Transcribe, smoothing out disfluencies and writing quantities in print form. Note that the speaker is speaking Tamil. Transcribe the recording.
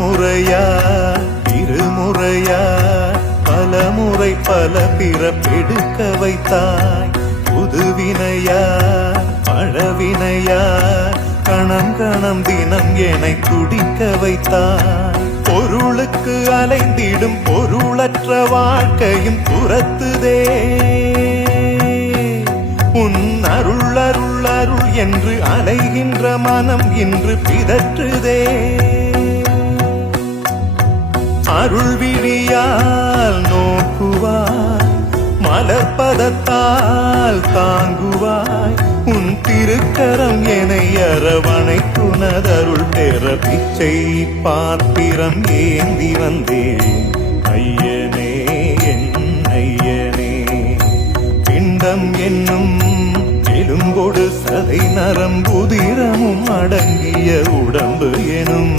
முறையா இருமுறையா பலமுறை பல பிறப்பெடுக்க வைத்தாய். புதுவினையா பழவினையா கணம் கணம் தினம் என்னை துடிக்க வைத்தாய். பொருளுக்கு அலைந்திடும் பொருளற்ற வாழ்க்கையும் துரத்துதே. உன் அருள் அருள் அருள் என்று அலைகின்ற மனம் இன்று பிதற்றுதே. அருள் விழியால் நோக்குவாய், மலர்பதத்தால் தாங்குவாய். உன் திருக்கரம் என்னை அரவணைக்குனதருள் பெற பிச்சை பாத்திரம் ஏந்தி வந்தேன். ஐயனே என் ஐயனே, பிண்டம் என்னும் எலும்பொடு சதை நரம்புதிரமும் அடங்கிய உடம்பு எனும்